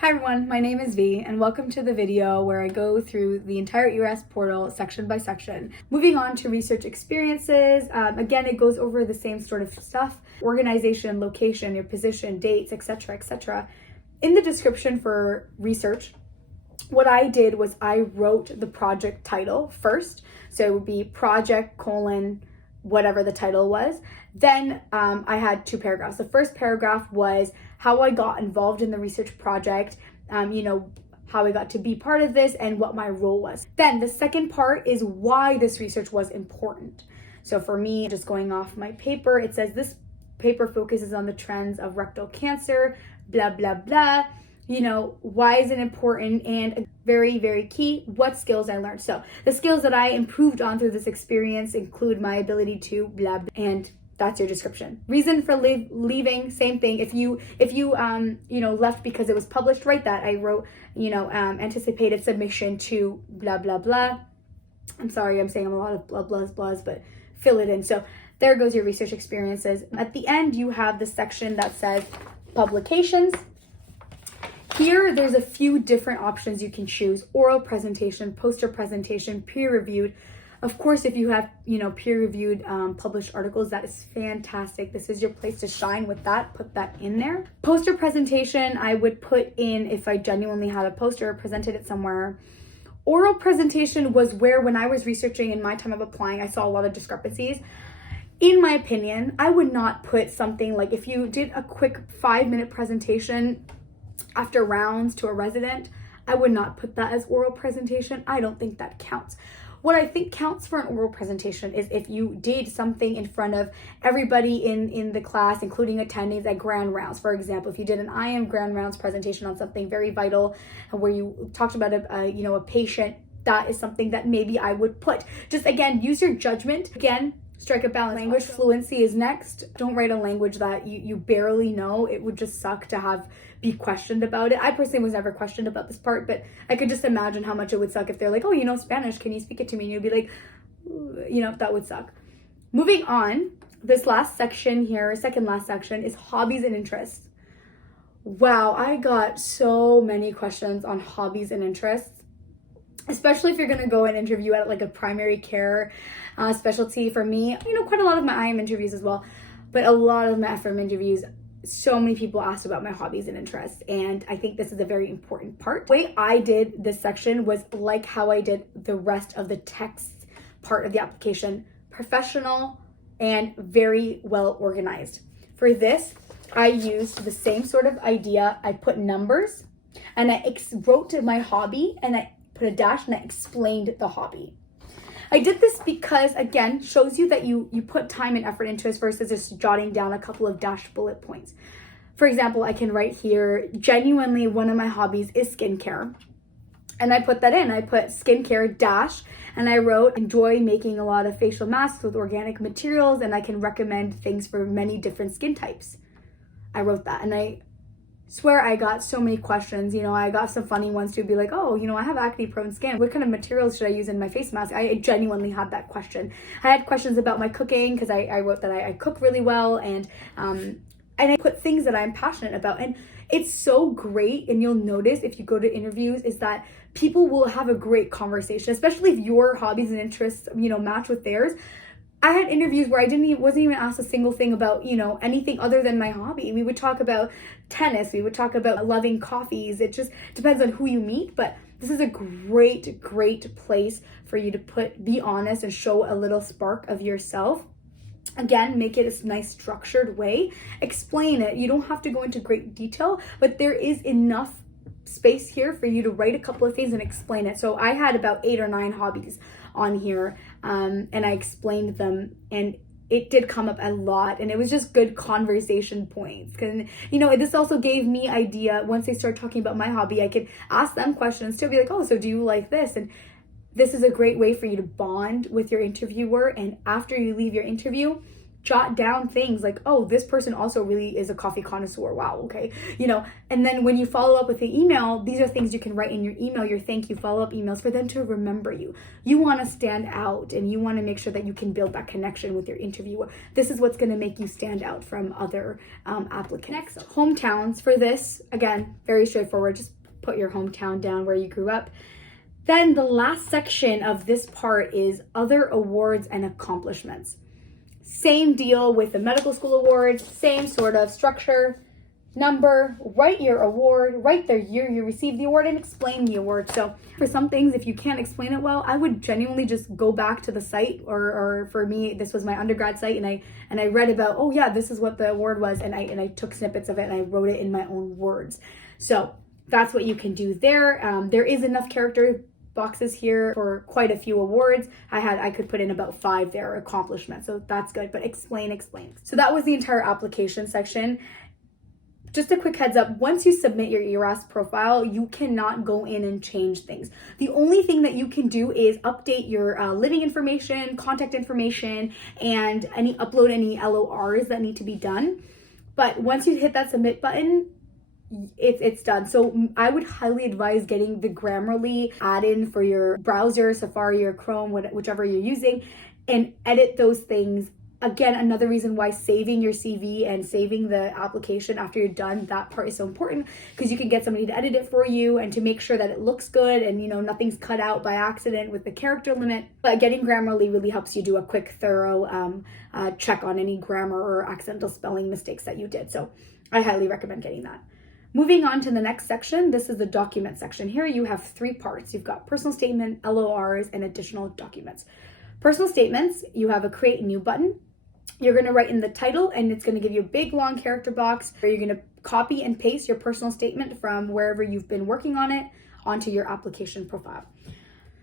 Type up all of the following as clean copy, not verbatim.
Hi everyone, my name is V and welcome to the video where I go through the entire ERAS portal section by section. Moving on to research experiences, again it goes over the same sort of stuff, organization, location, your position, dates, etc, etc. In the description for research, what I did was I wrote the project title first, so it would be project : whatever the title was. Then I had two paragraphs. The first paragraph was how I got involved in the research project, how I got to be part of this and what my role was. Then the second part is why this research was important. So for me, just going off my paper, it says this paper focuses on the trends of rectal cancer, blah, blah, blah. Why is it important? And very, very key, what skills I learned. So the skills that I improved on through this experience include my ability to blah, blah, and that's your description. Reason for leaving, same thing. If you left because it was published, write that. I wrote, anticipated submission to blah, blah, blah. I'm sorry, I'm saying a lot of blah, blahs, blahs, but fill it in. So there goes your research experiences. At the end, you have the section that says publications. Here, there's a few different options you can choose: oral presentation, poster presentation, peer-reviewed. Of course, if you have, peer-reviewed published articles, that is fantastic. This is your place to shine with that. Put that in there. Poster presentation, I would put in if I genuinely had a poster or presented it somewhere. Oral presentation was where, when I was researching in my time of applying, I saw a lot of discrepancies. In my opinion, I would not put something like, if you did a quick 5-minute presentation after rounds to a resident, I would not put that as oral presentation. I don't think that counts. What I think counts for an oral presentation is if you did something in front of everybody in the class, including attendees at grand rounds. For example, if you did an IM grand rounds presentation on something very vital where you talked about a patient, that is something that maybe I would put. Just again, use your judgment. Again, strike a balance. Language fluency is next. Don't write a language that you barely know. It would just suck to be questioned about it. I personally was never questioned about this part, but I could just imagine how much it would suck if they're like, oh, you know Spanish, can you speak it to me? And you'd be like, that would suck. Moving on, this last section here, second last section, is hobbies and interests. Wow, I got so many questions on hobbies and interests, especially if you're going to go and interview at like a primary care specialty. For me, quite a lot of my IM interviews as well, but a lot of my FM interviews, so many people asked about my hobbies and interests, and I think this is a very important part. The way I did this section was like how I did the rest of the text part of the application: professional and very well organized. For this, I used the same sort of idea. I put numbers and I wrote my hobby and I put a dash and I explained the hobby. I did this because, again, shows you that you put time and effort into this versus just jotting down a couple of dash bullet points. For example, I can write here, genuinely one of my hobbies is skincare. And I put that in. I put skincare dash and I wrote, enjoy making a lot of facial masks with organic materials and I can recommend things for many different skin types. I wrote that and I swear I got so many questions. I got some funny ones to be like, oh, I have acne prone skin. What kind of materials should I use in my face mask? I genuinely had that question. I had questions about my cooking because I wrote that I cook really well and I put things that I'm passionate about. And it's so great. And you'll notice if you go to interviews is that people will have a great conversation, especially if your hobbies and interests, match with theirs. I had interviews where I wasn't even asked a single thing about, anything other than my hobby. We would talk about tennis. We would talk about loving coffees. It just depends on who you meet, but this is a great, great place for you to be honest and show a little spark of yourself. Again, make it a nice structured way. Explain it. You don't have to go into great detail, but there is enough space here for you to write a couple of things and explain it. So I had about 8 or 9 hobbies on here and I explained them and it did come up a lot and it was just good conversation points. Because this also gave me idea. Once they start talking about my hobby, I could ask them questions to be like, oh, so do you like this? And this is a great way for you to bond with your interviewer. And after you leave your interview, jot down things like, oh, this person also really is a coffee connoisseur. Wow, okay. And then when you follow up with the email, these are things you can write in your email, your thank you follow-up emails, for them to remember you. You want to stand out, and you want to make sure that you can build that connection with your interviewer. This is what's going to make you stand out from other applicants. Next, hometowns. For this, again, very straightforward. Just put your hometown down where you grew up. Then the last section of this part is other awards and accomplishments. Same deal with the medical school awards, same sort of structure, number, write your award, write the year you received the award, and explain the award. So for some things, if you can't explain it well, I would genuinely just go back to the site, or for me, this was my undergrad site, and I read about, oh yeah, this is what the award was, and I took snippets of it and I wrote it in my own words. So that's what you can do there. There is enough character boxes here for quite a few awards. I could put in about 5 there, accomplishments, so that's good. But explain. So that was the entire application section. Just a quick heads up, once you submit your ERAS profile, you cannot go in and change things. The only thing that you can do is update your living information, contact information, and upload any LORs that need to be done. But once you hit that submit button, it's done. So I would highly advise getting the Grammarly add-in for your browser, Safari or Chrome, whichever you're using, and edit those things. Again, another reason why saving your CV and saving the application after you're done, that part is so important, because you can get somebody to edit it for you and to make sure that it looks good and nothing's cut out by accident with the character limit. But getting Grammarly really helps you do a quick, thorough check on any grammar or accidental spelling mistakes that you did. So I highly recommend getting that. Moving on to the next section, this is the document section. Here you have 3 parts. You've got personal statement, LORs, and additional documents. Personal statements, you have a create new button. You're going to write in the title, and it's going to give you a big long character box where you're going to copy and paste your personal statement from wherever you've been working on it onto your application profile.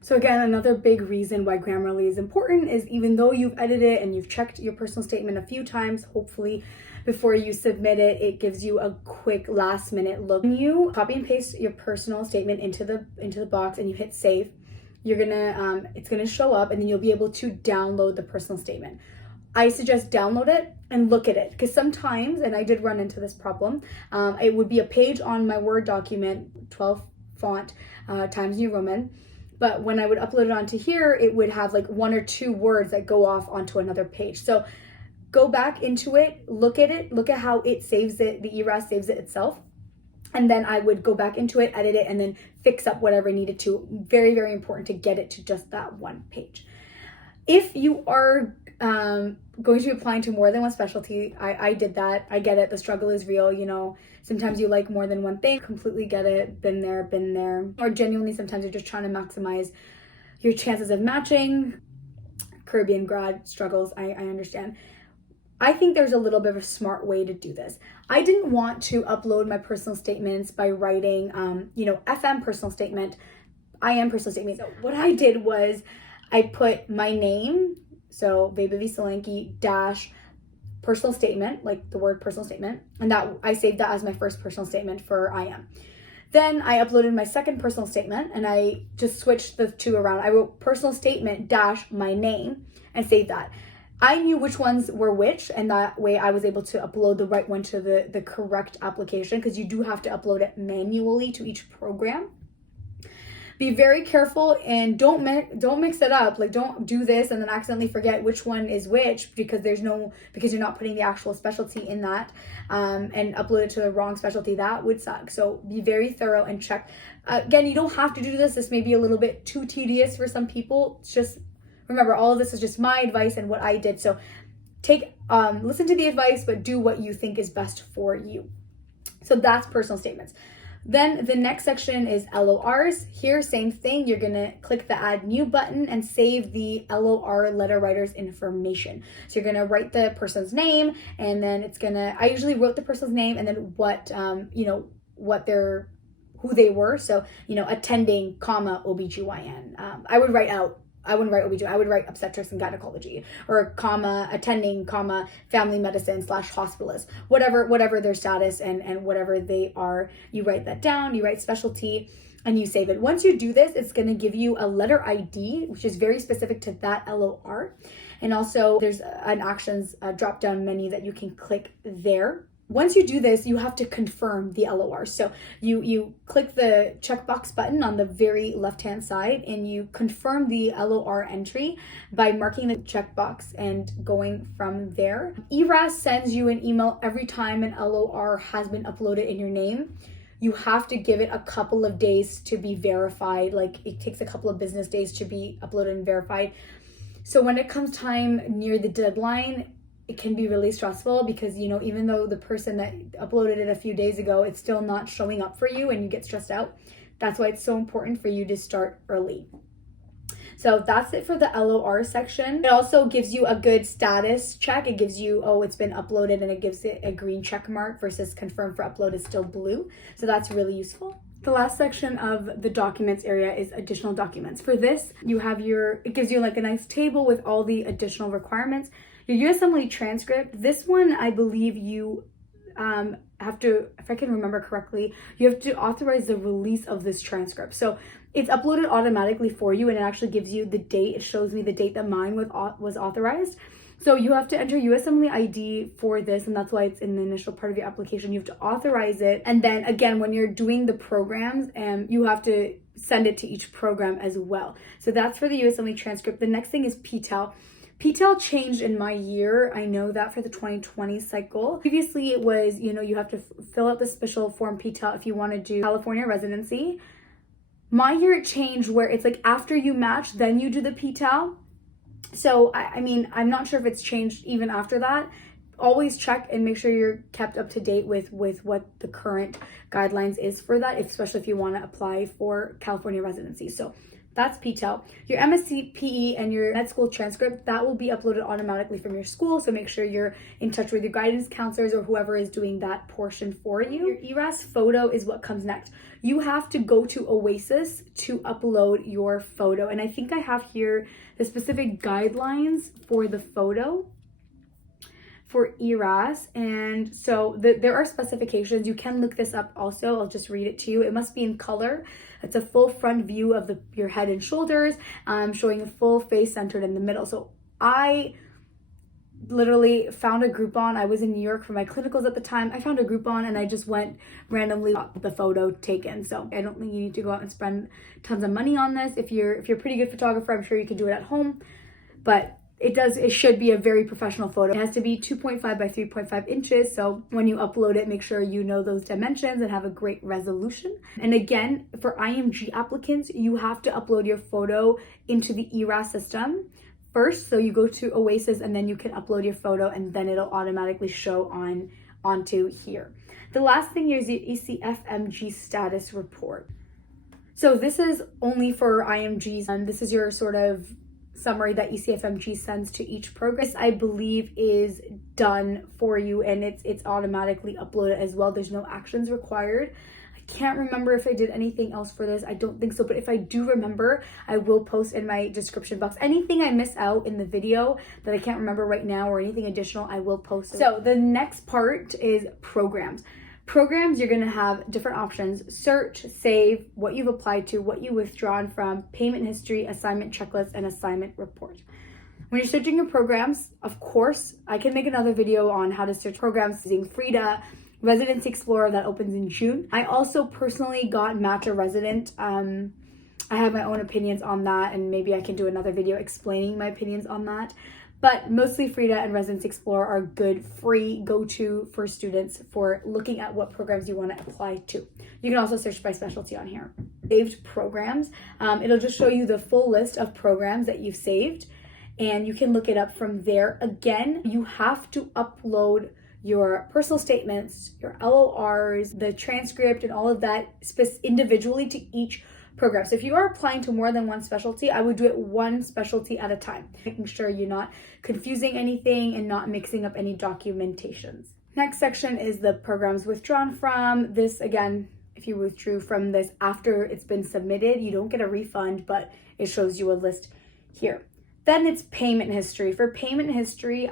So again, another big reason why Grammarly is important is, even though you've edited it and you've checked your personal statement a few times, hopefully before you submit it, it gives you a quick last minute look. When you copy and paste your personal statement into the box and you hit save, you're gonna it's gonna show up, and then you'll be able to download the personal statement. I suggest download it and look at it, because sometimes, and I did run into this problem, it would be a page on my Word document, 12 font, Times New Roman, but when I would upload it onto here, it would have like 1 or 2 words that go off onto another page. So go back into it, look at how it saves it, the ERAS saves it itself. And then I would go back into it, edit it, and then fix up whatever I needed to. Very, very important to get it to just that 1 page. If you are going to be applying to more than one specialty, I did that. I get it. The struggle is real. Sometimes you like more than one thing. Completely get it. Been there. Or genuinely, sometimes you're just trying to maximize your chances of matching. Caribbean grad struggles, I understand. I think there's a little bit of a smart way to do this. I didn't want to upload my personal statements by writing, FM personal statement, IM personal statement. So what I did was I put my name, so Veba Solanki - personal statement, like the word personal statement, and that I saved that as my first personal statement for IM. Then I uploaded my second personal statement, and I just switched the 2 around. I wrote personal statement - my name and saved that. I knew which ones were which, and that way I was able to upload the right one to the correct application, because you do have to upload it manually to each program. Be very careful and don't mix it up. Like, don't do this and then accidentally forget which one is which, because you're not putting the actual specialty in that, and upload it to the wrong specialty. That would suck. So be very thorough and check. Again, you don't have to do this. This may be a little bit too tedious for some people. It's just, remember, all of this is just my advice and what I did. So listen to the advice, but do what you think is best for you. So that's personal statements. Then the next section is LORs. Here, same thing. You're going to click the add new button and save the LOR letter writer's information. So you're going to write the person's name, and then I usually wrote the person's name and then who they were. So, attending, OBGYN. I wouldn't write OBGYN, I would write obstetrics and gynecology, or attending, family medicine / hospitalist, whatever their status and whatever they are. You write that down, you write specialty, and you save it. Once you do this, it's going to give you a letter ID, which is very specific to that LOR. And also there's an actions drop down menu that you can click there. Once you do this, you have to confirm the LOR. So you click the checkbox button on the very left-hand side and you confirm the LOR entry by marking the checkbox and going from there. ERAS sends you an email every time an LOR has been uploaded in your name. You have to give it a couple of days to be verified. Like it takes a couple of business days to be uploaded and verified. So when it comes time near the deadline, it can be really stressful because, you know, even though the person that uploaded it a few days ago, it's still not showing up for you and you get stressed out. That's why it's so important for you to start early. So that's it for the LOR section. It also gives you a good status check. It gives you, oh, it's been uploaded, and it gives it a green check mark versus confirmed for upload is still blue. So that's really useful. The last section of the documents area is additional documents. For this, you have it gives you like a nice table with all the additional requirements. Your USMLE transcript, this one, I believe you have to, if I can remember correctly, you have to authorize the release of this transcript. So it's uploaded automatically for you and it actually gives you the date. It shows me the date that mine was authorized. So you have to enter USMLE ID for this, and that's why it's in the initial part of your application. You have to authorize it. And then again, when you're doing the programs, you have to send it to each program as well. So that's for the USMLE transcript. The next thing is PTAL. PTAL changed in my year. I know that for the 2020 cycle. Previously it was, you know, you have to fill out the special form PTAL if you want to do California residency. My year it changed where it's like after you match, then you do the PTAL. So, I mean, I'm not sure if it's changed even after that. Always check and make sure you're kept up to date with what the current guidelines is for that, especially if you want to apply for California residency. So that's PTAL. Your MSc PE and your med school transcript, that will be uploaded automatically from your school. So make sure you're in touch with your guidance counselors or whoever is doing that portion for you. Your ERAS photo is what comes next. You have to go to Oasis to upload your photo. And I think I have here the specific guidelines for the photo for ERAS. And so there are specifications. You can look this up also. I'll just read it to you. It must be in color. It's a full front view of your head and shoulders, showing a full face centered in the middle. So I literally found a Groupon. I was in New York for my clinicals at the time. I found a Groupon and I just went randomly got the photo taken. So I don't think you need to go out and spend tons of money on this. If you're a pretty good photographer, I'm sure you can do it at home. But it should be a very professional photo. It has to be 2.5 by 3.5 inches. So when you upload it, make sure you know those dimensions and have a great resolution. And again, for IMG applicants, you have to upload your photo into the ERAS system first. So you go to Oasis and then you can upload your photo and then it'll automatically show onto here. The last thing here is the ECFMG status report. So this is only for IMGs, and this is your sort of summary that ECFMG sends to each program. This, I believe, is done for you and it's automatically uploaded as well. There's no actions required. I can't remember if I did anything else for this. I don't think so, but if I do remember, I will post in my description box. Anything I miss out in the video that I can't remember right now or anything additional, I will post. So the next part is programs. Programs, you're going to have different options: search, save, what you've applied to, what you've withdrawn from, payment history, assignment checklist, and assignment report. When you're searching your programs, of course, I can make another video on how to search programs using Frida, Residency Explorer that opens in June. I also personally got Match a Resident. I have my own opinions on that, and maybe I can do another video explaining my opinions on that. But mostly Frida and Residency Explorer are good free go-to for students for looking at what programs you want to apply to. You can also search by specialty on here. Saved programs, it'll just show you the full list of programs that you've saved, and you can look it up from there. Again, you have to upload your personal statements, your LORs, the transcript, and all of that individually to each program. So if you are applying to more than one specialty, I would do it one specialty at a time, making sure you're not confusing anything and not mixing up any documentations. Next section is the programs withdrawn from. This, again, if you withdrew from this after it's been submitted, you don't get a refund, but it shows you a list here. Then it's payment history. For payment history,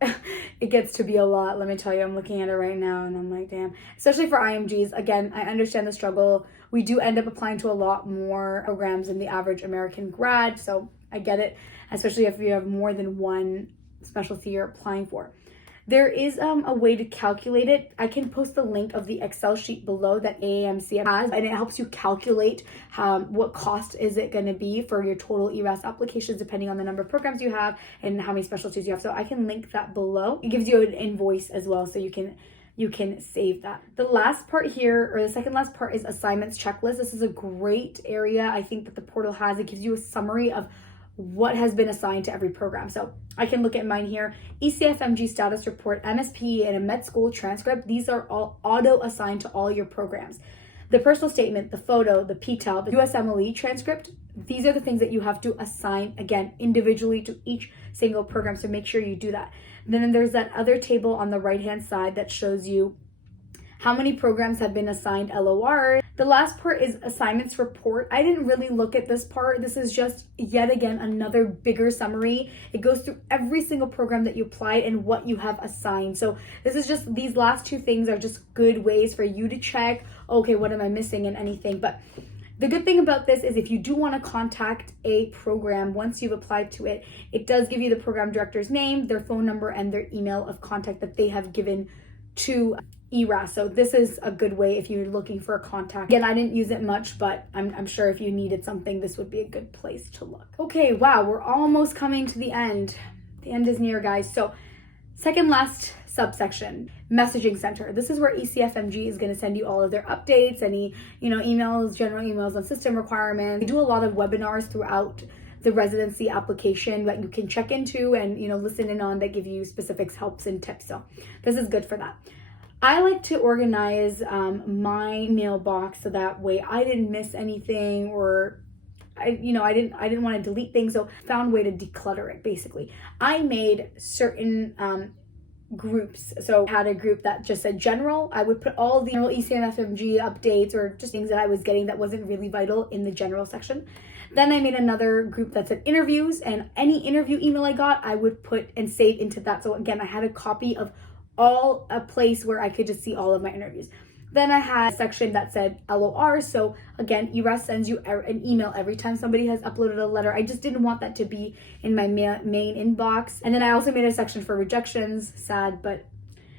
it gets to be a lot. Let me tell you, I'm looking at it right now and I'm like, damn. Especially for IMGs, again, I understand the struggle. We do end up applying to a lot more programs than the average American grad, so I get it, especially if you have more than one specialty you're applying for. There is a way to calculate it. I can post the link of the Excel sheet below that AAMC has, and it helps you calculate what cost is it going to be for your total ERAS applications, depending on the number of programs you have and how many specialties you have. So I can link that below. It gives you an invoice as well, so you can save that. The last part here, or the second last part, is assignments checklist. This is a great area I think that the portal has. It gives you a summary of what has been assigned to every program. So I can look at mine here. ECFMG status report, MSP, and a med school transcript. These are all auto assigned to all your programs. The personal statement, the photo, the PTEL, the USMLE transcript, these are the things that you have to assign, again, individually to each single program. So make sure you do that. And then there's that other table on the right-hand side that shows you how many programs have been assigned LOR. The last part is assignments report. I didn't really look at this part. This is just, yet again, another bigger summary. It goes through every single program that you applied and what you have assigned. So this is just, these last two things are just good ways for you to check, okay, what am I missing in anything? But the good thing about this is if you do want to contact a program once you've applied to it, it does give you the program director's name, their phone number, and their email of contact that they have given to ERAS. So this is a good way if you're looking for a contact. Again, I didn't use it much, but I'm sure if you needed something, this would be a good place to look. Okay, wow, we're almost coming to the end. The end is near, guys. So second last subsection, messaging center. This is where ECFMG is going to send you all of their updates, any, emails, general emails on system requirements. They do a lot of webinars throughout the residency application that you can check into and, listen in on, that give you specifics, helps, and tips. So this is good for that. I like to organize my mailbox so that way I didn't miss anything, or I didn't want to delete things. So found a way to declutter it. Basically, I made certain groups. So I had a group that just said general. I would put all the ECFMG updates or just things that I was getting that wasn't really vital in the general section. Then I made another group that said interviews, and any interview email I got, I would put and save into that. So again, I had a copy of a place where I could just see all of my interviews. Then I had a section that said LOR. So again, ERAS sends you an email every time somebody has uploaded a letter. I just didn't want that to be in my main inbox. And then I also made a section for rejections. Sad, but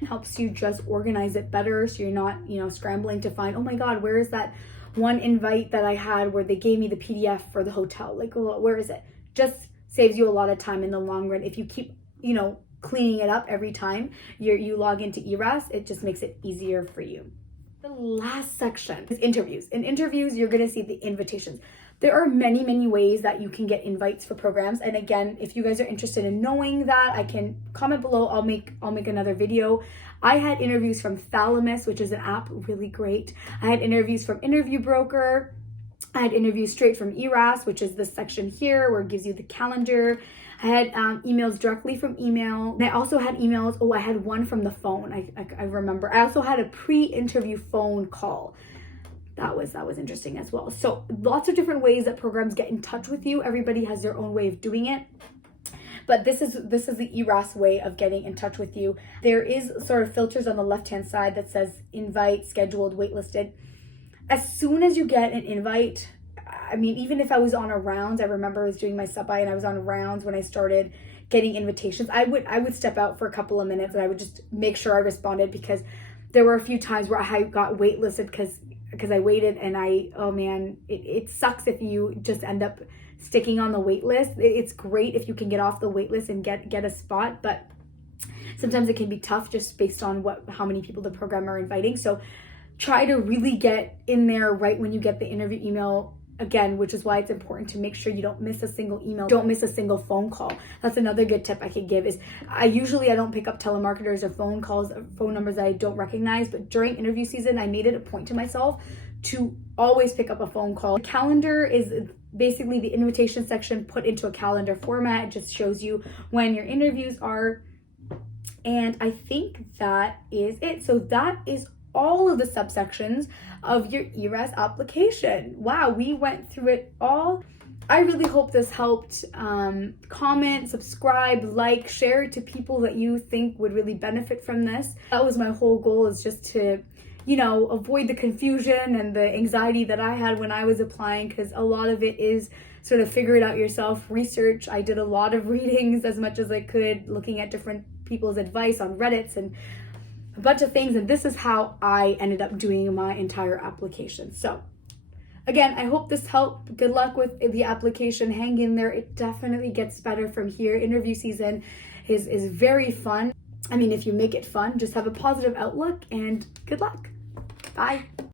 it helps you just organize it better, so you're not, scrambling to find, oh my God, where is that one invite that I had where they gave me the PDF for the hotel? Like, where is it? Just saves you a lot of time in the long run. If you keep, cleaning it up every time you log into ERAS, it just makes it easier for you. The last section is interviews. In interviews, you're going to see the invitations. There are many, many ways that you can get invites for programs. And again, if you guys are interested in knowing that, I can comment below. I'll make another video. I had interviews from Thalamus, which is an app, really great. I had interviews from Interview Broker. I had interviews straight from ERAS, which is this section here where it gives you the calendar. I had emails directly from email. And I also had emails. Oh, I had one from the phone. I remember. I also had a pre-interview phone call. That was interesting as well. So lots of different ways that programs get in touch with you. Everybody has their own way of doing it. But this is the ERAS way of getting in touch with you. There is sort of filters on the left-hand side that says invite, scheduled, waitlisted. As soon as you get an invite, even if I was on a rounds, I remember I was doing my sub-by and I was on rounds when I started getting invitations. I would step out for a couple of minutes and I would just make sure I responded, because there were a few times where I got waitlisted because I waited, and it sucks if you just end up sticking on the wait list. It's great if you can get off the wait list and get a spot, but sometimes it can be tough just based on how many people the program are inviting. So try to really get in there right when you get the interview email, again, which is why it's important to make sure you don't miss a single email, don't miss a single phone call. That's another good tip I could give is I don't pick up telemarketers or phone calls or phone numbers that I don't recognize, but during interview season, I made it a point to myself to always pick up a phone call. The calendar is basically the invitation section put into a calendar format. It just shows you when your interviews are. And I think that is it. So that is all of the subsections of your ERAS application. Wow, we went through it all. I really hope this helped. Comment, subscribe, like, share it to people that you think would really benefit from this. That was my whole goal, is just to, avoid the confusion and the anxiety that I had when I was applying, because a lot of it is sort of figure it out yourself research. I did a lot of readings as much as I could, looking at different people's advice on Reddits and a bunch of things, and this is how I ended up doing my entire application. So again, I hope this helped. Good luck with the application. Hang in there. It definitely gets better from here. Interview season is very fun. I mean, if you make it fun, just have a positive outlook and good luck. Bye.